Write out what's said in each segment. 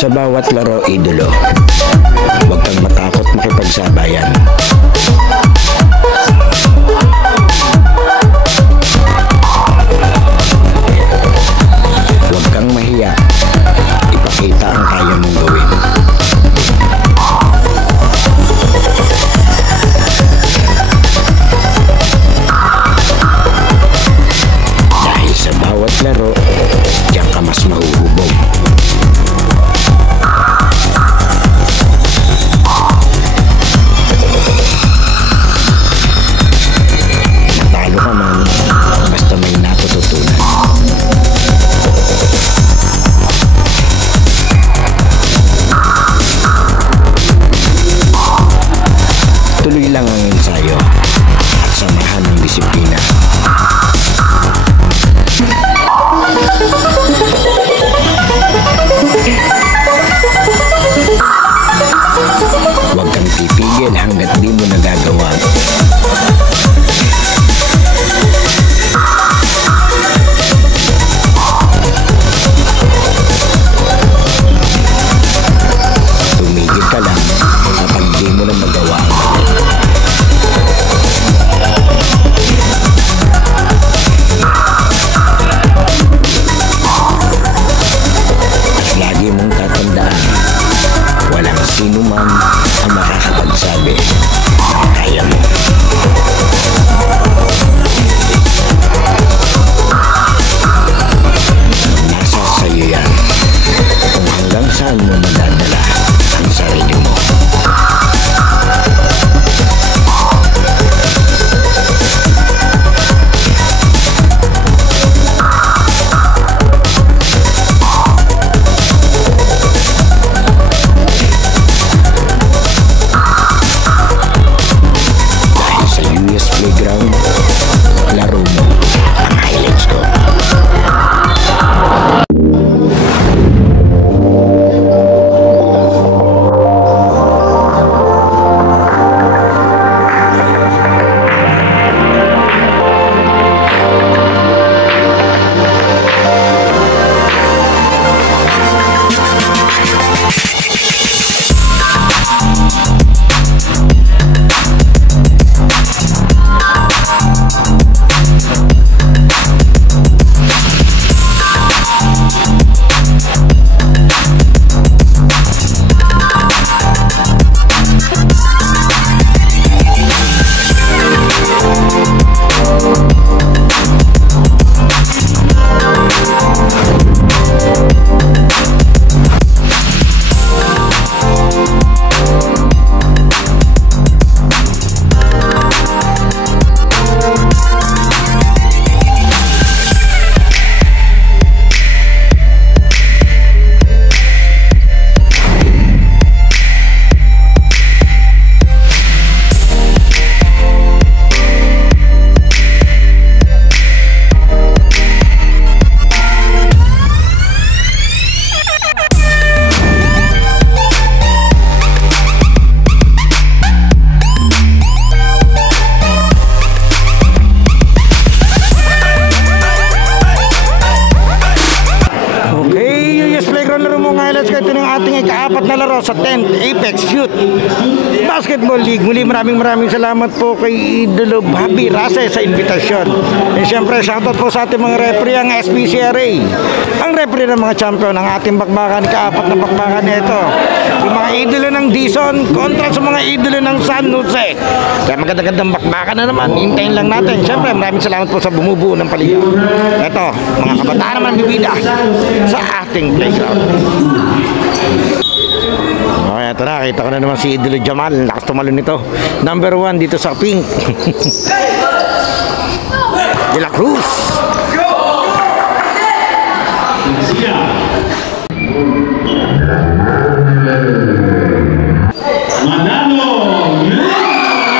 Sa bawat laro, idolo, huwag kang matakot makipagsabayan. Huwag kang mahiya, ipakita ang kaya mong gawin. Dahil sa bawat laro, diyan ka mas mahuhubog. Tuloy lang ang ensayo at samahan ng disiplina. Huwag kang titigil hanggat di mo nagagawa. Tumigil ka lang kapag di mo na magawa ang mali. At lagi mong tatandaan, walang sino man ang makakapagsabi na kaya mo. Nasa sayo yan kung hanggang saan mo madadala ang sarili mo. Playground, laro mo ang highlights ko. Ito ng ating ikaapat na laro sa 10th Apex Youth Basketball League. Muli maraming salamat po kay Idolo Bobby Rase sa invitasyon. And syempre shoutout po sa ating mga referee, ang SBCRA, ang referee ng mga champion ng ating bakbakan, kaapat na bakbakan nito. Yung mga idolo ng Dizon kontra sa mga idolo ng San Jose. Kaya magandang bakbakan na naman, hintayin lang natin. Syempre maraming salamat po sa bumubuo ng paliga. Ito, mga kabataan naman bibida sa ating playground. Okay, ito na, kita ko na naman si Idolo Jamal. Lakas tumalon nito, number 1 dito sa pink. De La Cruz.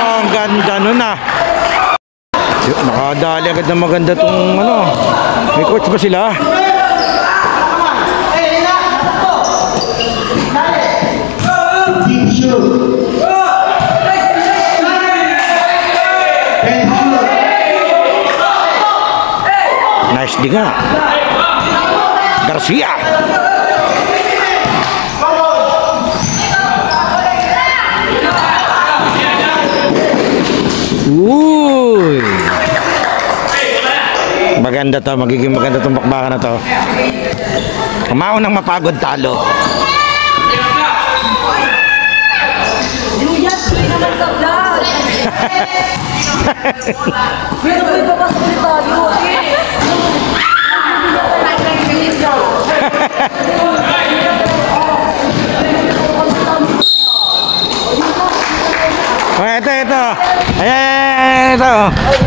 Ang ganda nun ah. Nakadali agad na maganda tong ano. May coach ba sila? Nice di nga. Garcia. Maganda to, magiging maganda tong bakbakan na to. Maunang mapagod talo. Luyas, hindi naman sa vlog. Pero may papasok ulit tayo. Oh, ito. Ayan, ito.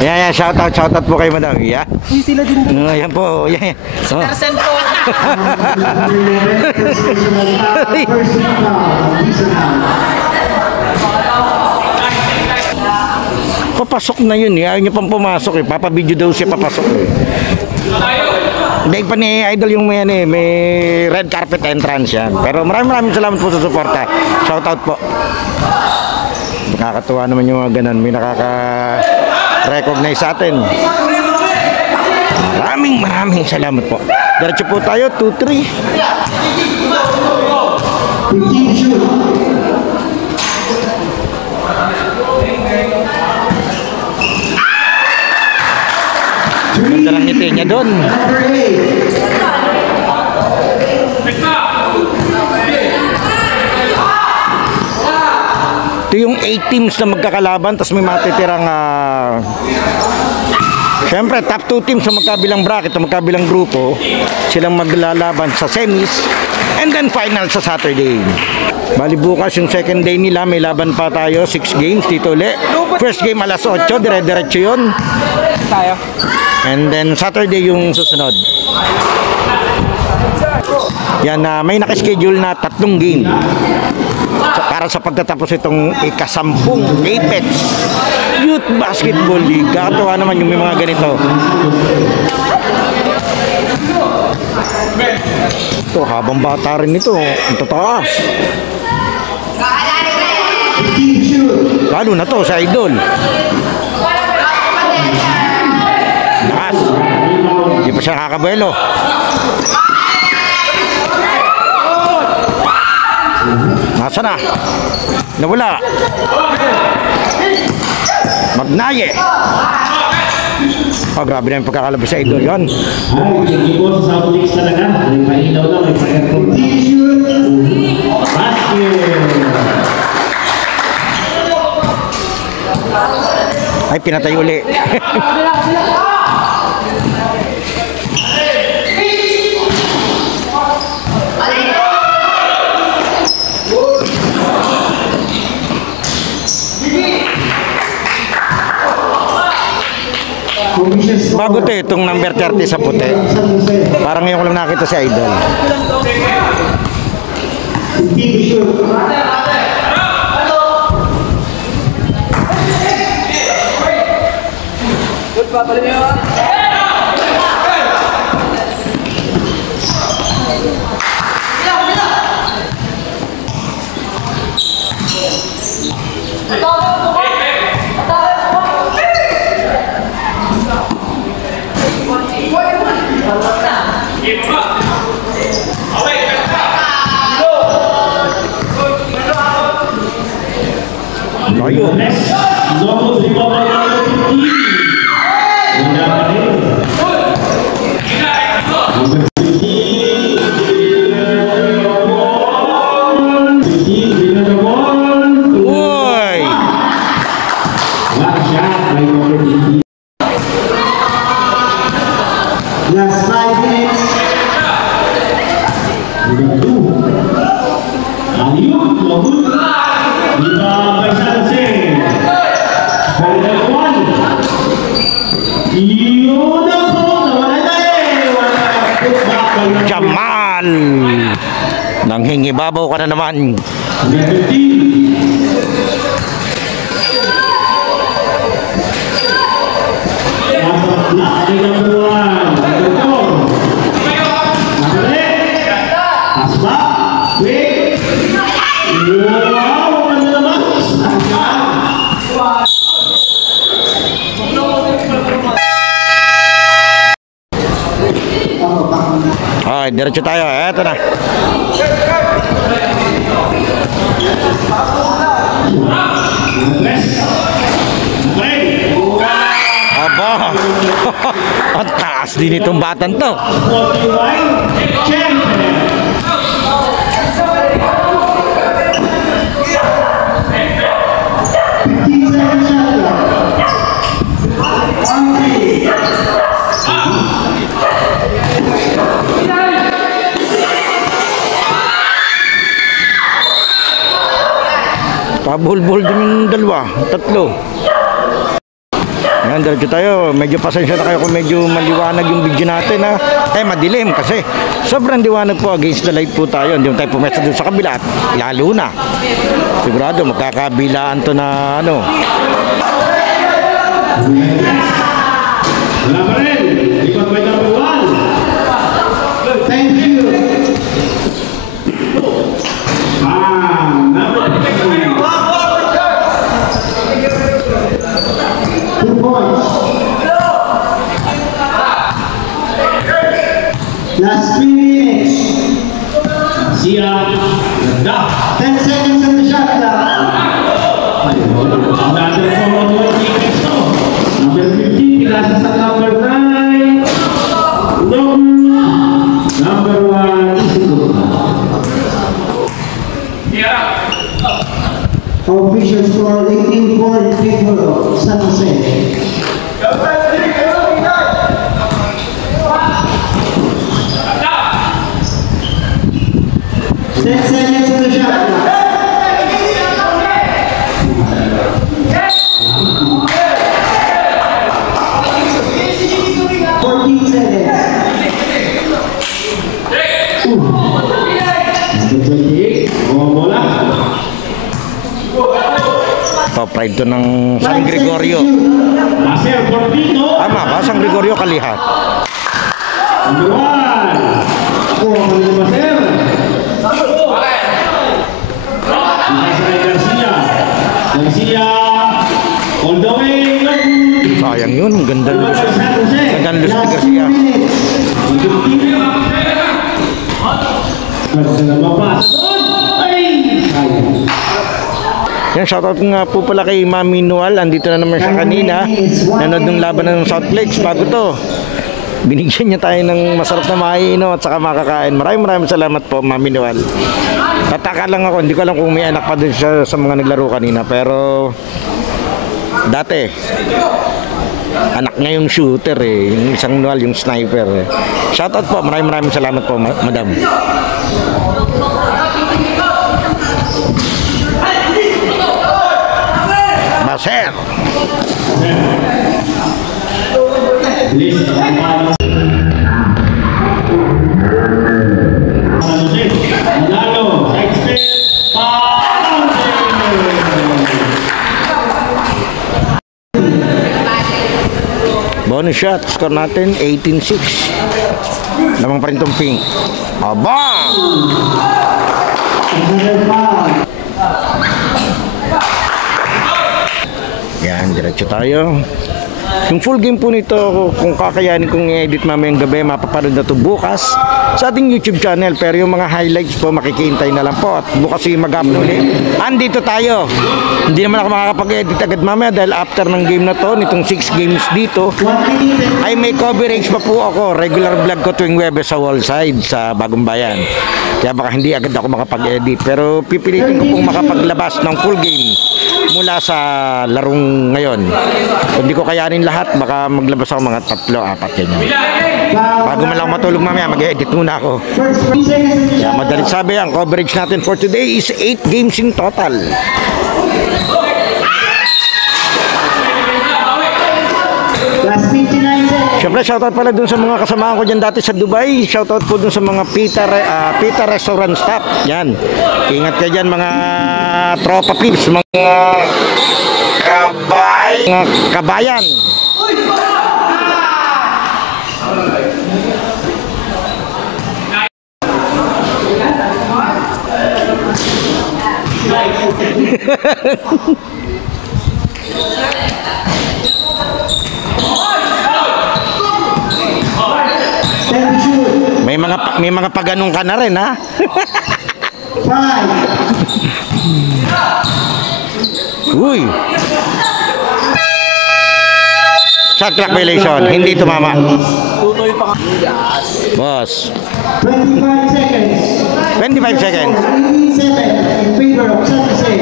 Ayan, shoutout po kay Madam. Yeah. Uy, sila din. Ayan po. Ayan. Oh. Percent po. Papasok na yun. Ayaw niya pang pumasok eh. Papabidyo daw siya papasok eh. Hindi pa ni Idol yung may red carpet entrance yan. Pero maraming salamat po sa suporta. Shoutout po. Nakakatuwa naman yung mga ganun. May nakaka-recognize sa atin. Maraming salamat po. Diretso po tayo, 2-3. Ganda ng ngiti niya doon. Ito yung 8 teams na magkakalaban, tapos may matitirang siyempre top 2 teams sa magkabilang bracket, sa magkabilang grupo, silang maglalaban sa semis and then final sa Saturday. Bali bukas yung second day nila, may laban pa tayo, 6 games dito ulit. First game alas 8, dire-diretso yun. Tayo. And then Saturday yung susunod. Yan, may nakaschedule na 3 game para sa pagtatapos itong ika-10 Apex Youth Basketball League. Kakatuwa naman yung may mga ganito. Ito, habang bata rin ito. Ang tataas. Lalo na to sa Idol. Lakas. Hindi pa siya kakabuelo. Nasa na? Nawala. Magnaye. Oh, grabe na yung pagkakalabas sa Idol yan. Ay, yung po sa South Lakes talaga. May painaw lang, may pa-aircon. Basket! Ay, pinatay uli. Bago to itong number 30 sa puti. Parang ngayon ko lang nakita si Idol. Ayo. Last 5 minutes. Number 2. Ayun, labot. Di ba may sansing? Number 1. Yun ang po. Nawala na eh. Jamal. Nanghingibabaw ka na naman. Number 15. Okay, diretso tayo. Eto na. Aba, ang taas din itong batang to. 41, champion. Pabulbul din yung dalawa, tatlo. Yan, diretso tayo. Medyo pasensya na kayo kung medyo maliwanag yung video natin, ha. Madilim kasi sobrang liwanag po, against the light po tayo. Hindi mo tayo pumesa dun sa kabila at lalo na. Sigurado magkakabilaan to na ano. Wala pa rin. Ikot by number 1. Thank you. Number 2 points. Last 3 minutes. Sia. Ganda. 10 seconds on the shot clock. Another 4-on-1 defense to. Number 15, pinasa sa number 9. Number 1, Isidro. Official score 18-4 in favor of San Jose. 10 seconds on the shot clock. 14 seconds. Number 28, bola. Top ride to ng San Gregorio. Maser Portito. Tama ba? San Gregorio Kalihat. Number 1. Ako ang kanina Maser. Garcia. Garcia. All the way. Sayang yun. Ganda lulus. San Jose. Ganda lulus ni Last 2 Garcia. minutes. Ganda na mapasa doon. Ay! Sayang. Yan, shoutout nga po pala kay Mami Noel. Andito na naman siya kanina. Nanood ng laban ng South Lakes. Bago to. Binigyan niya tayo ng masarap na maiinom at saka makakain. Maraming salamat po, Mami Noel. Tataka lang ako. Hindi ko alam kung may anak pa din siya sa mga naglaro kanina. Pero dati anak niya yung shooter eh. Yung isang Noel, yung sniper eh. Shoutout po. Maraming salamat po, Madam. Maser. Please, San Jose. Manalo. Side step. Bonus shot. Score natin 18-6. Lamang pa rin tong pink. Aba! Another foul. Yan, diretso tayo. Yung full game po nito, kung kakayanin kong i-edit mamayang gabi, mapapanood na to bukas sa ating YouTube channel. Pero yung mga highlights po, makikintay na lang po. At bukas yung mag-upload ulit. Andito tayo. Hindi naman ako makakapag-edit agad mamaya dahil after ng game na to, nitong 6 games dito, 1 minute. ay may coverage pa po ako. Regular vlog ko tuwing Webes sa Wallside sa Bagong Bayan. Kaya baka hindi agad ako makapag-edit. Pero pipilitin ko pong makapaglabas ng full game mula sa larong ngayon. Kung hindi ko kayanin lahat, baka maglabas ako mga 3-4 ganyan. Bago man lang matulog mamaya, mag-edit muna ako. First 3 seconds on the Kaya shot madalit sabi, ang coverage natin for today is 8 games in total. Last 59 seconds. Siyempre, shoutout pala dun sa mga kasamahan ko dyan dati sa Dubai. Shoutout po dun sa mga Pita Restaurant staff. Yan. Ingat kayo dyan mga tropa pips, mga kabayan. May mga paganong ka na rin, ha? 5. Uy. Shot clock violation. Hindi tumama. Tutoy pa nga. Boss. 25 seconds. 25 seconds. 87 in favor of San Jose.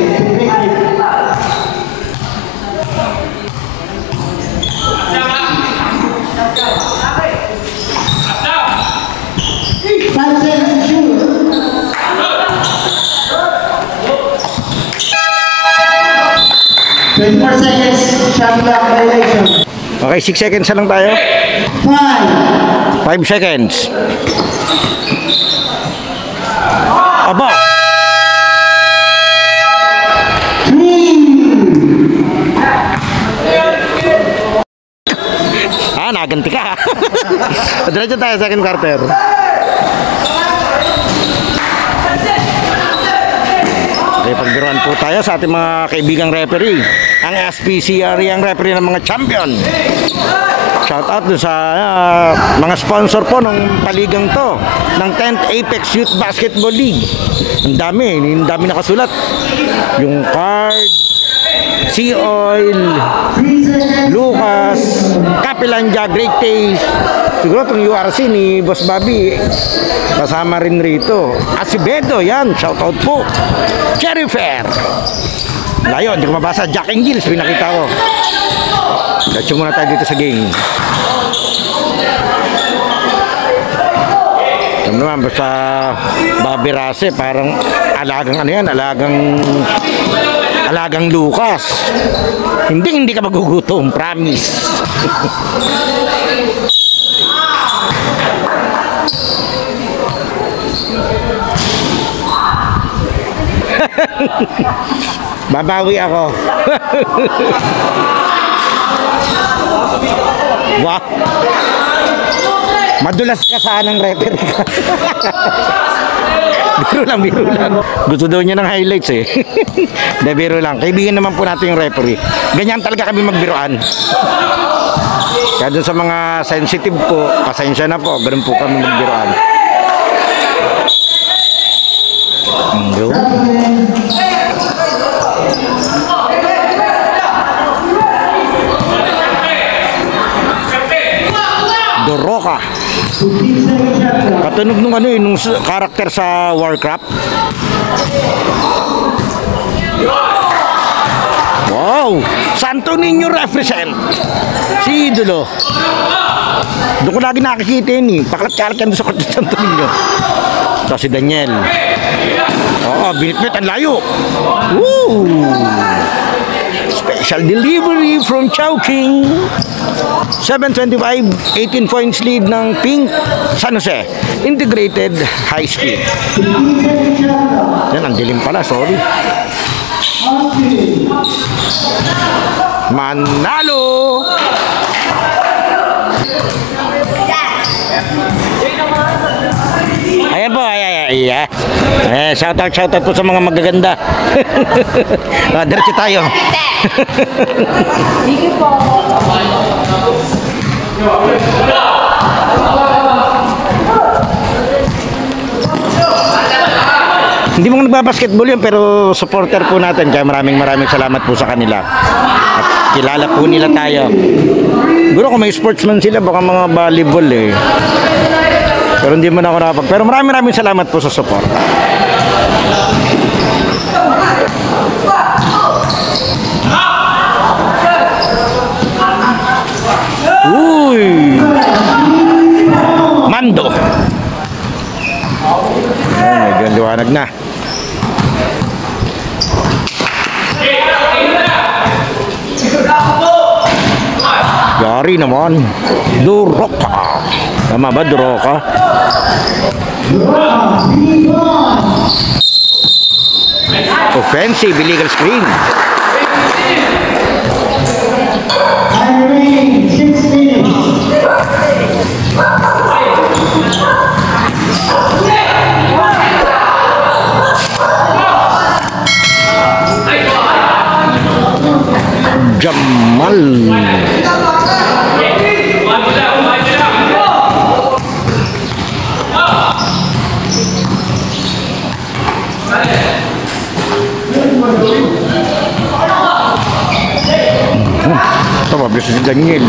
Break. 5 seconds to shoot. 24 seconds. Shot clock violation. Okay, 6 seconds na lang tayo. 5, 5 seconds. Aba. 3. Naganti ka. Diretso tayo, second quarter. Okay, pagbiruan po tayo sa ating mga kaibigang referee. Ang SPCR, ang referee ng mga champion. Shout out dun sa mga sponsor po ng paligang to, ng 10th Apex Youth Basketball League. Ang dami nakasulat. Yung card, Sea Oil, Lucas, Capilanja, Great Taste. Siguro itong URC ni Boss Bobby kasama rin rito. Asibedo, yan, shoutout po. Cherry Fair. Layo, hindi ko mabasa. Jack and Gills, pinakita ko. Let's muna tayo dito sa game. Alam naman, basta Bobby Rase, parang alagang ano yan, alagang Lucas. Hindi ka magugutom, promise. Babawi ako. Wow. Madulas ka saan ng referee ka. Biro lang. Gusto daw niya ng highlights eh. De, biro lang. Kaibigan naman po natin yung referee. Ganyan talaga kami magbiroan. Kaya dun sa mga sensitive po, pasensya na po. Ganun po kami magbiroan. Doroka. Katunog nung nung karakter sa Warcraft. Wow! Santo Niño represent. Si Idolo. Doon ko lagi nakikita yun eh. Pakalat-kalat yan sa kwarto Santo Niño. Ito si Daniel. Oo, binitbit ang layo. Woo! Special delivery from Chowking. 7:25, 18 points lead ng Pink San Jose Integrated High School. Yan, ang dilim pala, sorry. Manalo! Ayan po, ayan. Shoutout po sa mga magaganda. Diretso tayo. Sige po. Hindi mo nagbabasketball yun, pero supporter po natin. Kaya maraming salamat po sa kanila. At kilala po nila tayo. Siguro kung may sportsman sila, baka mga volleyball eh. Pero hindi mo na ako nakapag. Pero maraming salamat po sa support. Uy! Mando. Medyo liwanag na. Yari naman. Doroka. Tama ba, Doroka? Offensive, illegal screen. Time remaining 6 minutes. Jamal. Ito ba, Grabe si Daniel.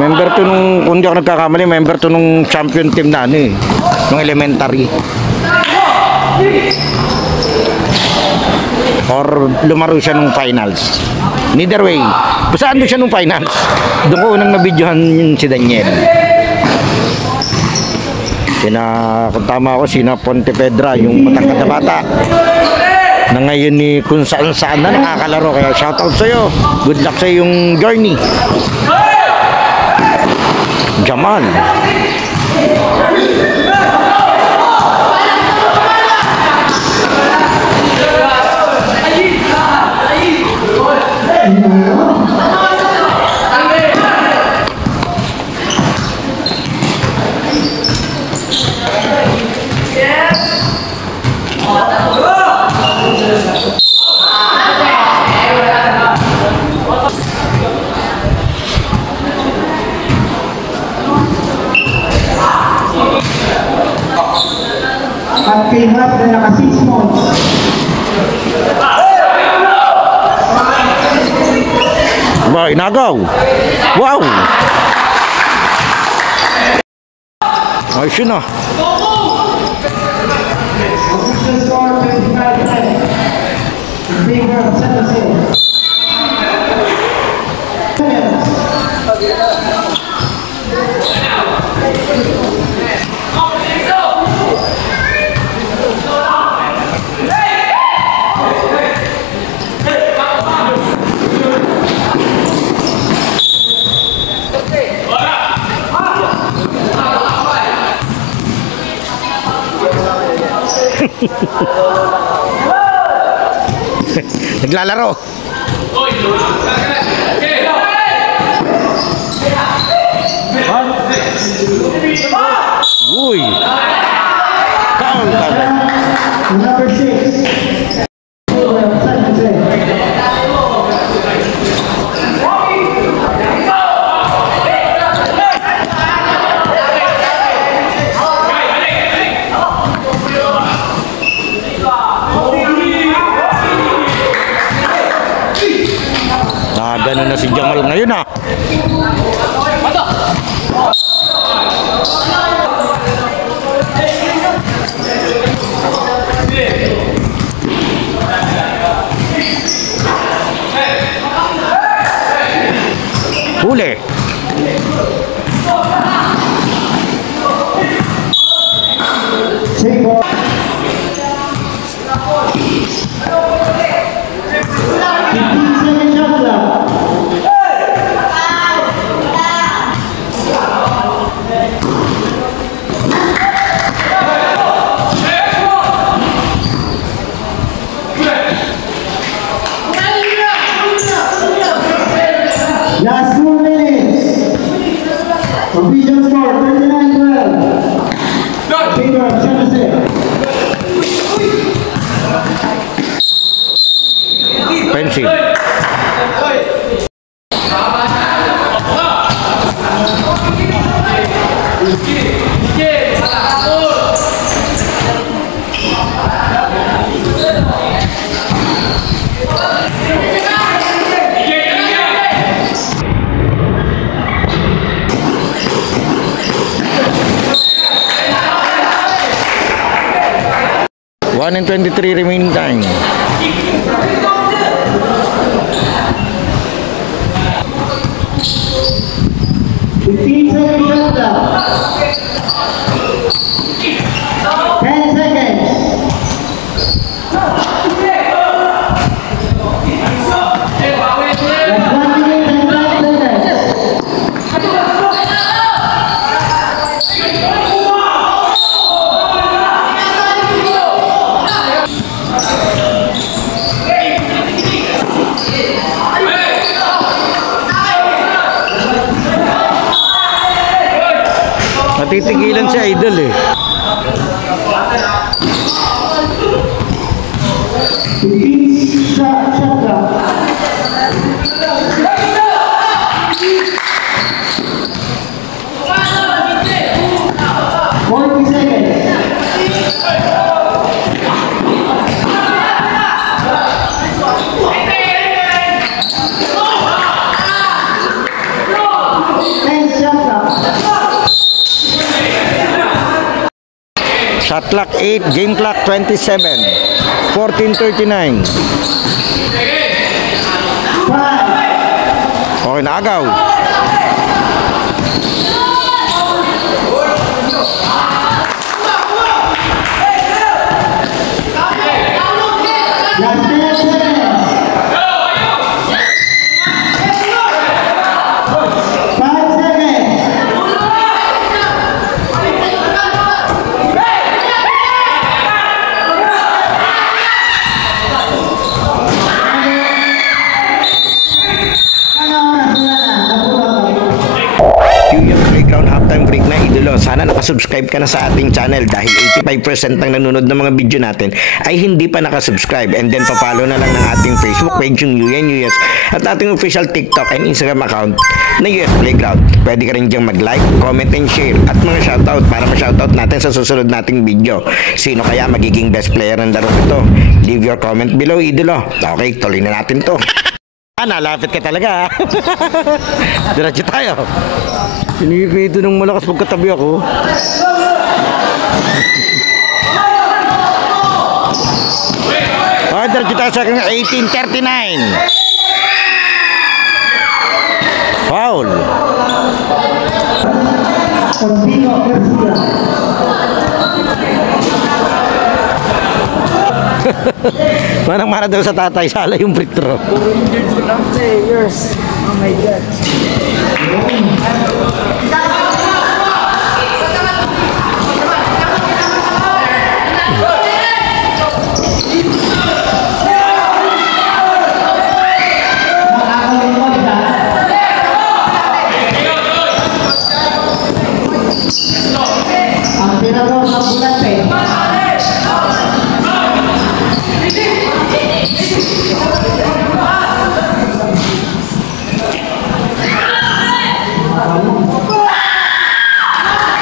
Member to nung, kung di ako nagkakamali, member to nung champion team na ano eh. Nung elementary. Or lumaro siya nung finals. Neither way. Basta ando siya nung finals. Doon ko unang nabidyohan yun si Daniel. Kung tama ako, sina Pontepedra, yung matangkad na bata. Na ngayon ni kung saan saan na nakakalaro. Kaya shoutout sa'yo. Good luck sa yung journey. Jamal. At came up na naka 6 months. Ba, inagaw. Wow. Ayos yun ah. Official score 25-10. In favor of San Jose. Naglalaro. Uy. Foul ka na. Number 6. San Jose. Ganun na si Jamal ngayon ah. Huli. Take ball. 15-second shot clock. Last 2 minutes. Official score 39-12. Favor of San Jose. Pensive. One and 23 remaining time. Natitigilan si Idol eh. Shot clock. Shot clock 8, game clock 27. 14:39. Okay, naagaw. QF Playground halftime break na idolo. Sana nakasubscribe ka na sa ating channel dahil 85% ng nanonood ng mga video natin ay hindi pa nakasubscribe. And then papalo na lang ng ating Facebook page yung UNUS at ating official TikTok and Instagram account na UF Playground. Pwede ka rin diyang mag-like, comment and share at mga shoutout para ma-shoutout natin sa susunod nating video. Sino kaya magiging best player ng laro ito? Leave your comment below, idolo. Okay, tuloy na natin to. Nalapit ka talaga. Diretso tayo. Sinipito nung malakas pagkatabi ako. Okay, diretso tayo sa 18:39. Foul. Manang-mana daw sa tatay, sala yung free throw. Players. Oh my God. Ang tinagaw sa bulat eh.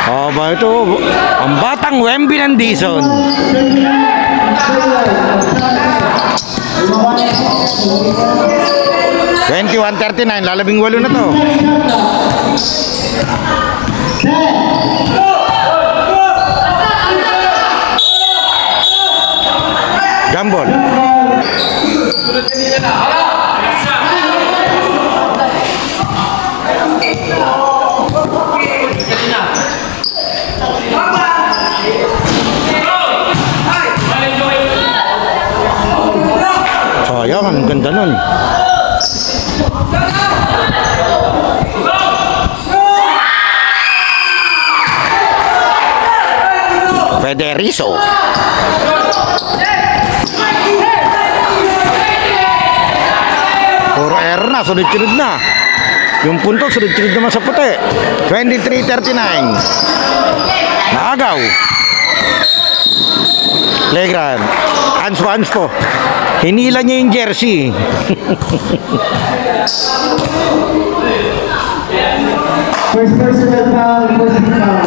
Oh, ba ito? Ang batang Wemby ng Dizon. 21:39, lalabing 8 na to. Gambol. Sayang, ang ganda nun. Pwede Rizzo. Puro error na, sunod-sunod na. Yung punto, sunod-sunod naman sa puti. 23:39. Naagaw. Playground. Ans po. Hinila niya yung jersey. First personal foul, first foul.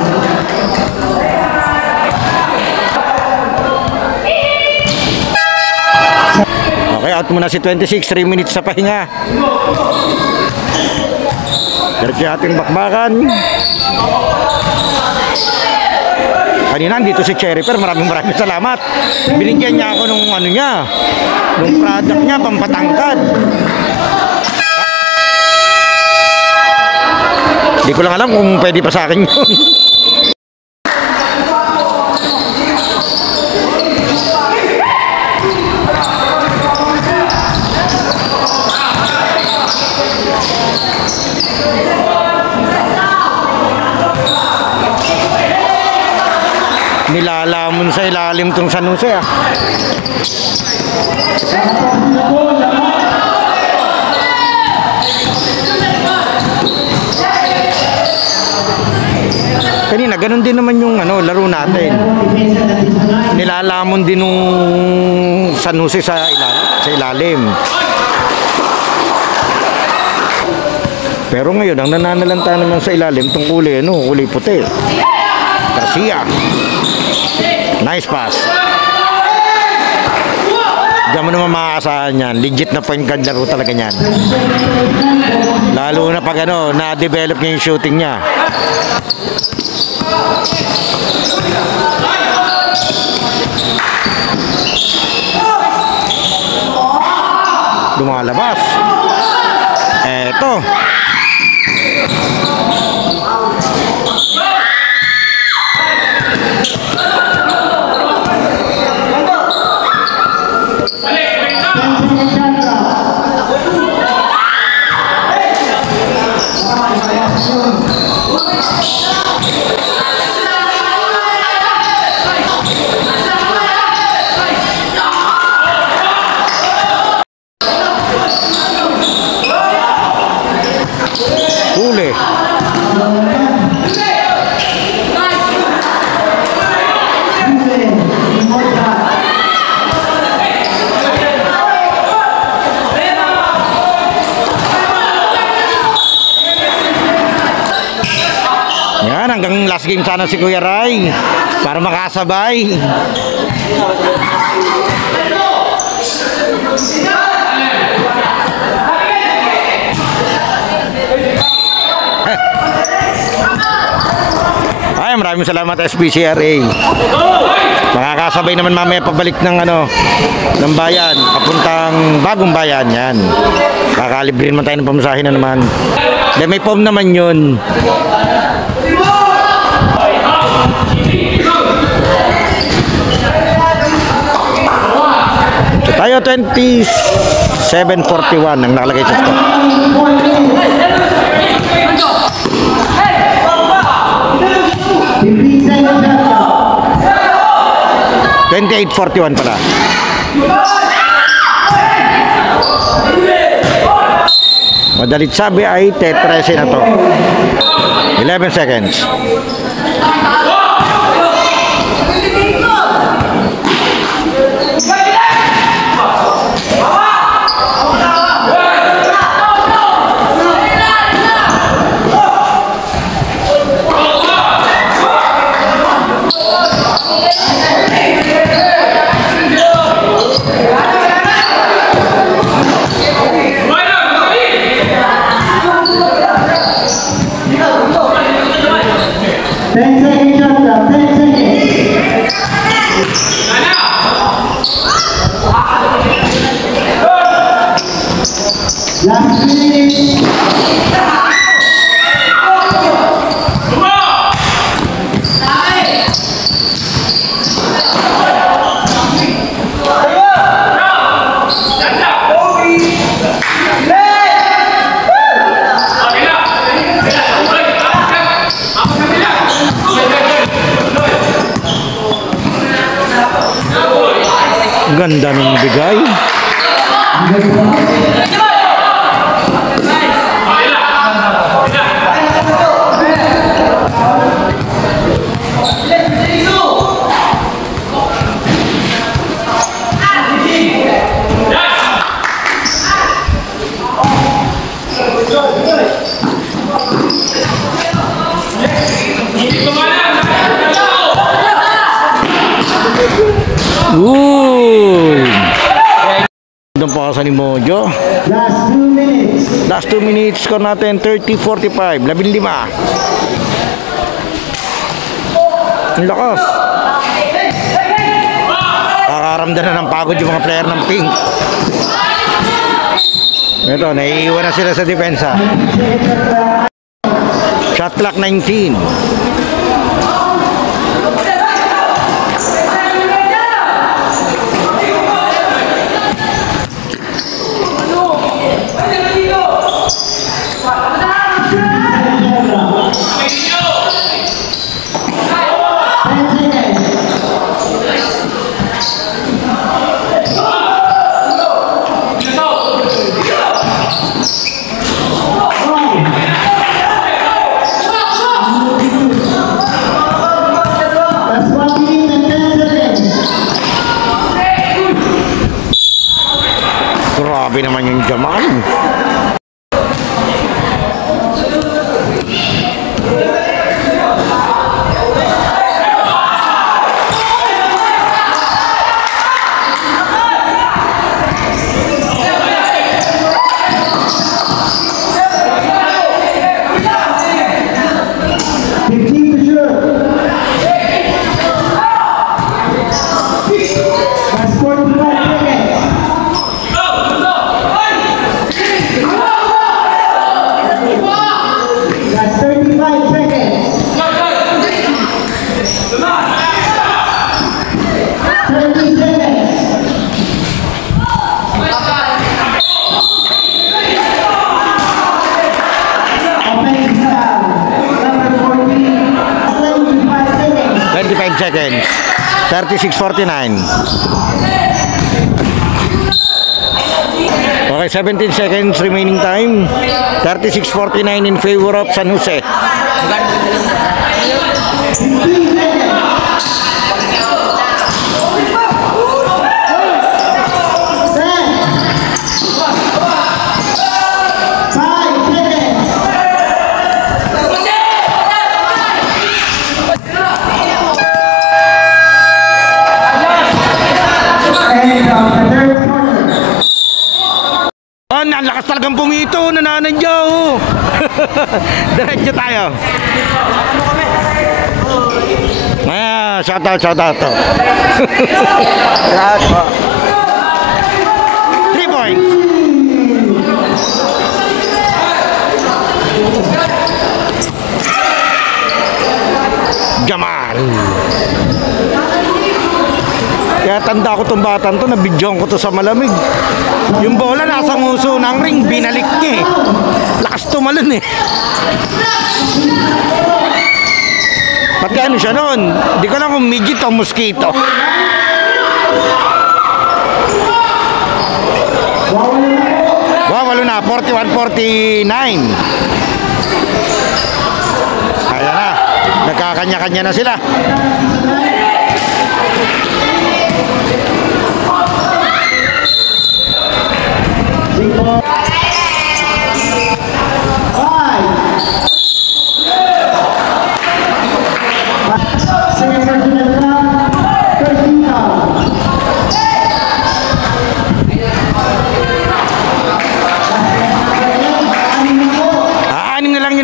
Okay, out muna si 26. 3 minutes sa pahinga. Diretso ating bakbakan. Kanina dito si Cherry Per, maraming salamat. Binigyan niya ako nung ano niya, nung product niya, pampatangkad. Hindi ko lang alam kung pwede pa sa akin yun. Nilalamon sa ilalim tong San Jose ah. Kanina ganun din naman yung ano laro natin. Nilalamon din nung San Jose sa ilalim. Pero ngayon ang nananalanta naman sa ilalim tong kulay kulay puti. Garcia. Nice pass. Diyan mo naman makakasahan yan. Legit na point guard laro talaga yan. Lalo na pag na-develop niya yung shooting niya. Labas. Eto. Huli. Yan, hanggang last game sana si Kuya Ray para makasabay. Ay, maraming salamat SBCRA. Makakasabay naman mamaya pabalik ng ng bayan, papuntang Bagong Bayan yan. Kakalibre naman tayo ng pamasahe na naman. Dahil may pom naman yun. So, tayo 27-41 ang nakalagay sa stock. 28-41 pala. Madalit sabi ay 13 na to. 11 seconds. Ganda ng bigay. Doon po sa ni Mojo. Last 2 minutes score natin 30-45, 15. Ang lakas. Kakaramdam na ng pagod yung mga player ng Pink. Ito, naiiwan na sila sa depensa. Shot clock 19. Grabe naman yung Jamal. seconds. 36-49. Okay, 17 seconds remaining time. 36-49 in favor of San Jose. Oh, ang lakas talagang pumito, nananadya oh. Diretso tayo. Shout out. Lahat po. 3 points. Jamal. Kaya tanda ko tong batang to, nabidyoan ko to sa malamig. Yung bola nasa nguso ng ring, binalik niya eh. Lakas tumalon eh. Pati ano siya noon, di ko lang kung midget o mosquito. Wow, walo na, 41-49. Ayan na, nagkakanya-kanya na sila.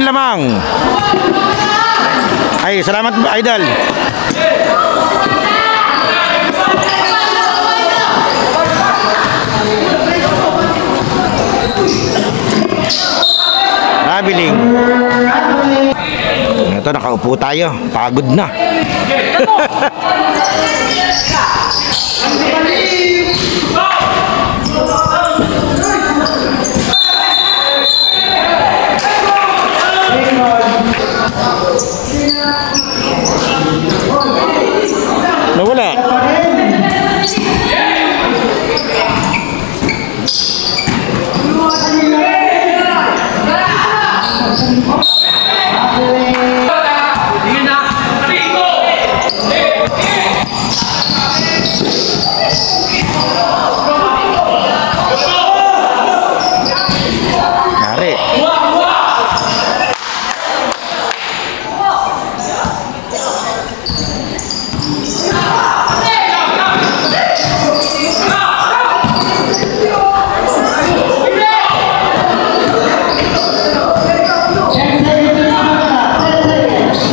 Lamang. Ay, salamat idol. Nabiling. Ito, nakaupo tayo. Pagod na. Nawala.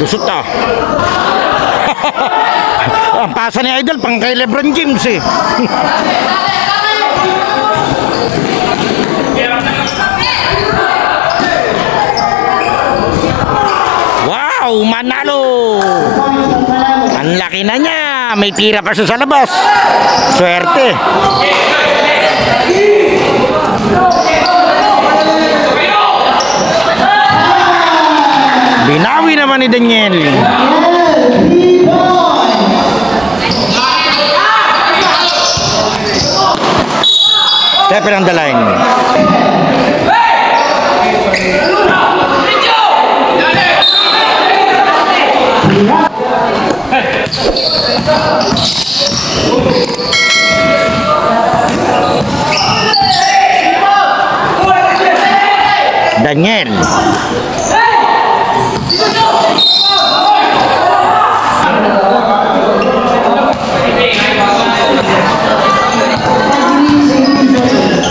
Lusot ah. Ang pasa ni idol pang kay Lebron James eh. Wow, manalo. Ang laki na niya. May tira pa siya sa labas. Swerte. Binawi naman ni Daniel. Step on the line. Daniel.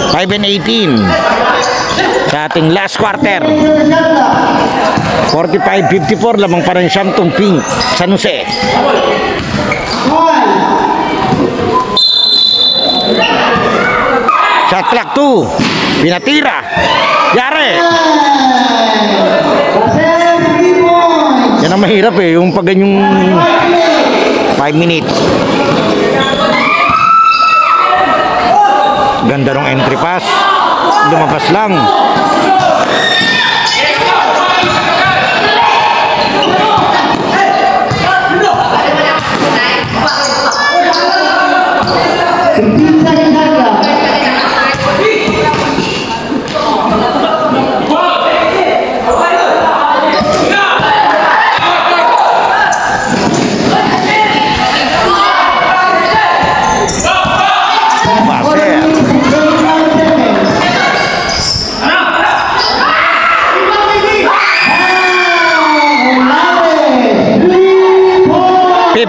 Five and 18 sa ating last quarter. 45-54 lamang pa rin Siyamtong Pink San Jose. Shot clock 2. Pinatira. Yare. Yan ang mahirap eh, yung pag ganyong 5 minutes. Ganda ng entry pass. Lumabas lang.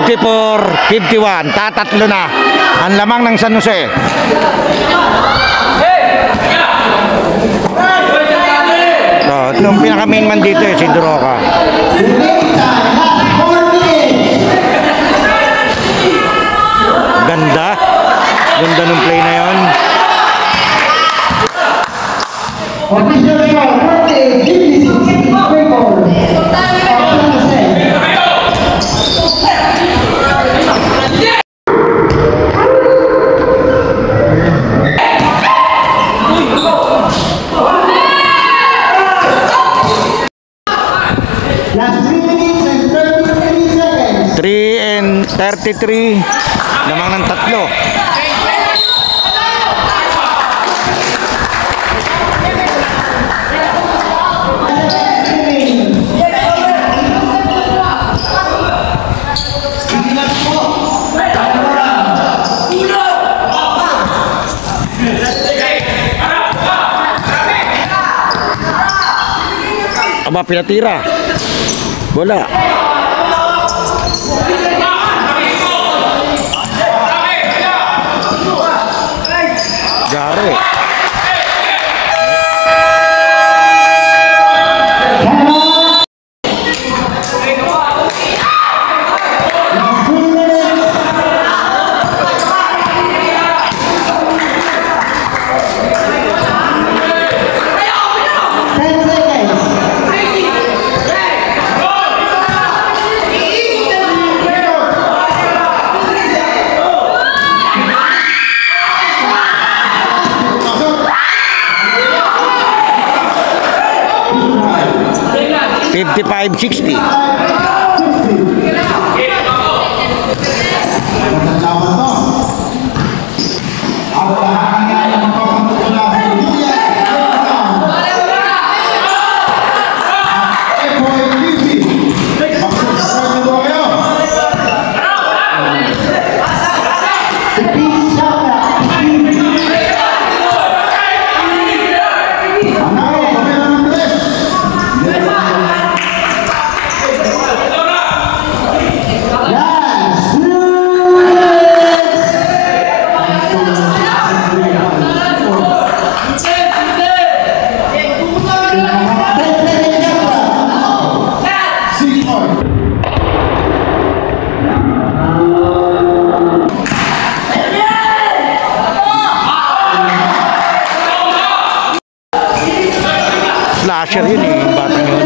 54-51. Tatatlo na ang lamang ng San Jose. So, nung pinaka-main man dito si Duroca. Ganda. Ganda ng play na yon. Official score, 48-56. Great ball. Last 3 minutes and 33 seconds. 3 and 33. Lamang ng tatlo. Aba, pinatira. Bola. Gare. $55-60. Slasher yun eh, yung batang yun.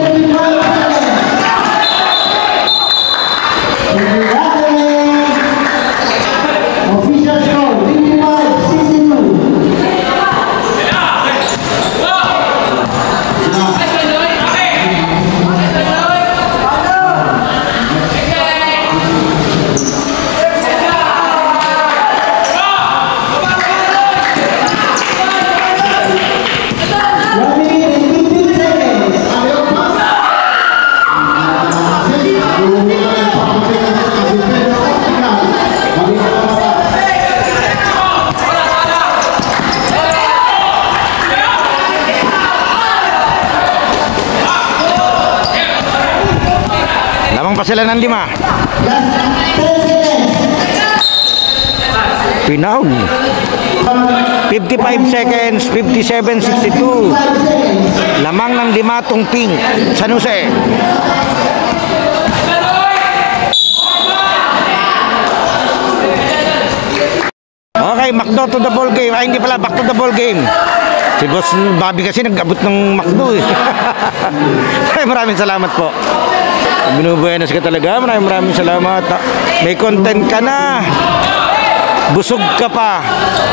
Official score, 55-62. Lamang pa sila ng 5. Pinaul. 55 seconds, 57-62. Lamang ng 5 tong Pink, San Jose. Okay, McDo to the ball game. Ay, hindi pala, back to the ball game. Si Boss Bobby kasi nag-abot ng McDo eh. Ay, maraming salamat po. Binubuenas ka talaga. Maraming salamat. May content ka na. Busog ka pa.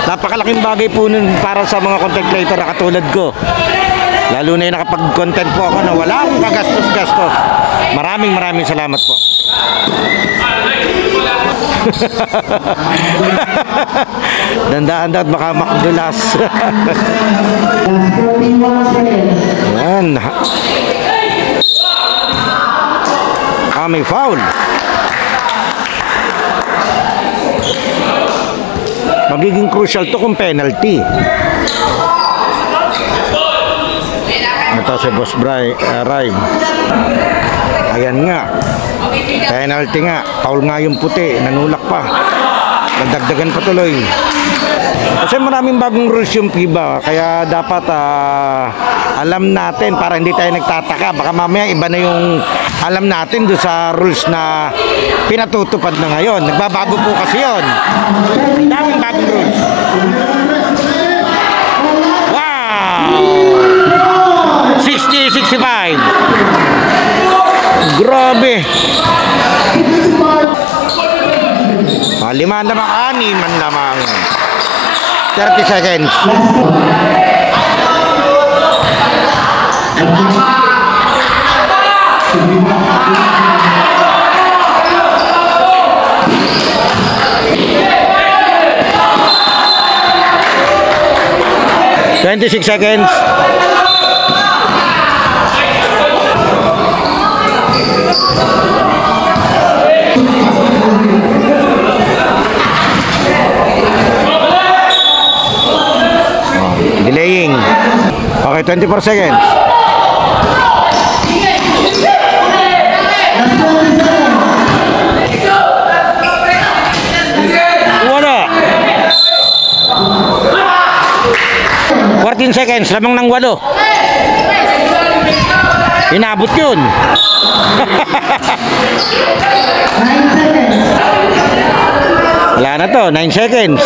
Napakalaking bagay po nun para sa mga content creator na katulad ko. Lalo na yung nakapag-content po ako na wala akong kagastos-gastos. Maraming salamat po. Dandaan-daan baka makdulas. Yan. May foul. Magiging crucial to kung penalty. Ito si Boss Rai. Ayan nga. Penalty nga. Foul nga yung puti. Nanulak pa. Nagdagdagan pa tuloy. Kasi maraming bagong rules yung FIBA. Kaya dapat alam natin para hindi tayo nagtataka. Baka mamaya iba na yung alam natin doon sa rules na pinatutupad na ngayon. Nagbabago po kasi yun. Daming bagong rules. Wow! 60-65. Grabe. 5 lamang, 6 lamang. 30 seconds. Twenty-six seconds. Delaying. Okay, 24 seconds. Wala. 14 seconds, lamang ng 8. Inabot yun. 9 seconds. Wala na to, 9 seconds.